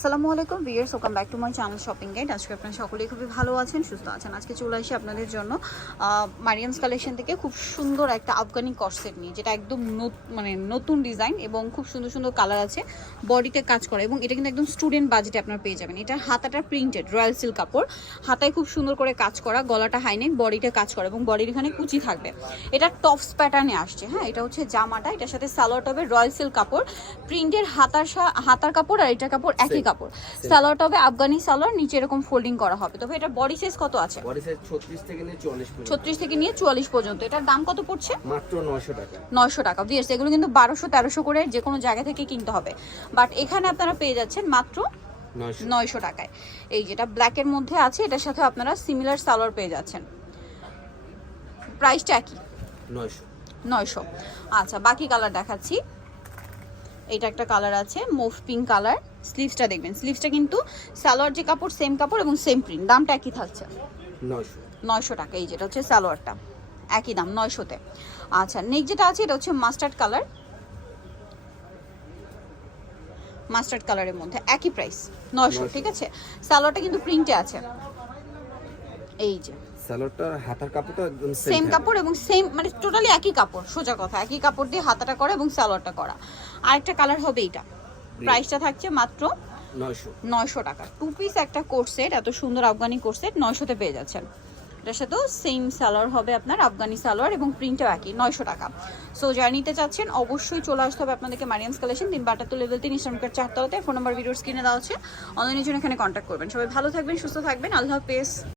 আসসালামু আলাইকুম viewers welcome back to my channel shopping guide আজকে আপনারা সকলেই খুবই ভালো আছেন, সুস্থ আছেন। আজকে চলে আসি আপনাদের জন্য মারিয়ামস কালেকশন থেকে খুব সুন্দর একটা আফগানি কর্সেট নিয়ে, যেটা একদম মানে নতুন ডিজাইন এবং খুব সুন্দর সুন্দর কালার আছে বডিতে কাজ করা এবং এটা কিন্তু একদম স্টুডেন্ট বাজেটে আপনারা পেয়ে যাবেন। এটা হাতাটা প্রিন্টেড রয়্যাল সিল্ক কাপড়। হাতায় খুব সুন্দর করে কাজ করা, গলাটা হাইনেক বডিতে কাজ করা এবং বডির এখানে কুচি থাকবে। এটা টপস প্যাটার্নে আসছে হ্যাঁ? এটা হচ্ছে জামাটা, এটার সাথে সালোয়ার টবে রয়্যাল সিল্ক কাপড়। প্রিন্টের হাতার হাতার কাপড় আর এটা কাপড় একই কাপড়। সালোয়ার টবে আফগানি সালোয়ার নিচে এরকম ফোল্ডিং করা হবে। তবে এটা বডি সাইজ কত আছে? বডি সাইজ ছত্রিশ থেকে নিয়ে চল্লিশ পর্যন্ত। ছত্রিশ থেকে নিয়ে চুয়াল্লিশ পর্যন্ত। এটার দাম কত পড়ছে? মাত্র নয়শো টাকা। নয়শো টাকা। ভিয়ার্স এগুলো কিন্তু বারোশো তেরোশো করে যে কোনো জায়গা থেকে কিনতে হবে। বাট এখানে আপনারা পেয়ে যাচ্ছেন মাত্র নয়শো। নয়শো টাকায়। এই যেটা ব্ল্যাকের মধ্যে আছে এটার সাথে আপনারা সিমিলার সালোয়ার পেয়ে যাচ্ছেন। প্রাইসটা একই? নয়শো। নয়শো। আচ্ছা বাকি কালার দেখাচ্ছি। এটা একটা কালার আছে মুভ পিঙ্ক কালার স্লিভসটা দেখবেন স্লিভসটা কিন্তু সালোয়ার যে কাপড় সেম কাপড় এবং সেম প্রিন্ট দামটা একই থাকছে। নয়শো। টাকা এই যেটা হচ্ছে সালোয়ারটা। একই দাম নয়শোতে। আচ্ছা নেক যেটা আছে এটা হচ্ছে মাস্টার্ড কালার মাস্টার্ড কালারের মধ্যে একই প্রাইস নয়শো ঠিক আছে? সালোয়ারটা কিন্তু প্রিন্টে আছে। এই যে। হাতার কাপড়টা একদম সেম কাপড় এবং সেম মানে টোটালি একই কাপড় সোজা কথা। একই কাপড় দিয়ে হাতাটা করা এবং সালোয়ারটা করা। আরেকটা কালার হবে এটা প্রাইসটা থাকছে মাত্র নয়শো। টাকা। টু পিস একটা কোর্সেট এত সুন্দর আফগানি কোর্সেট নয়শোতে পেয়ে যাচ্ছেন। এটার সাথেও সেম সালোয়ার হবে আপনার আফগানি সালোয়ার এবং প্রিন্টও একই নয়শো টাকা। সো যারা নিতে চাচ্ছেন অবশ্যই চলে আসতে হবে আপনাদেরকে মারিয়ামস কালেকশন তিন বাটাত্তর লেভেল তিন ইসলামকার চারতলাতে ফোন নাম্বার ভিডিওর স্ক্রিনে দেওয়া আছে। অনলাইনের জন্য এখানে কন্ট্যাক্ট করবেন। সবাই ভালো থাকবেন সুস্থ থাকবেন। আল্লাহ হাফেজ।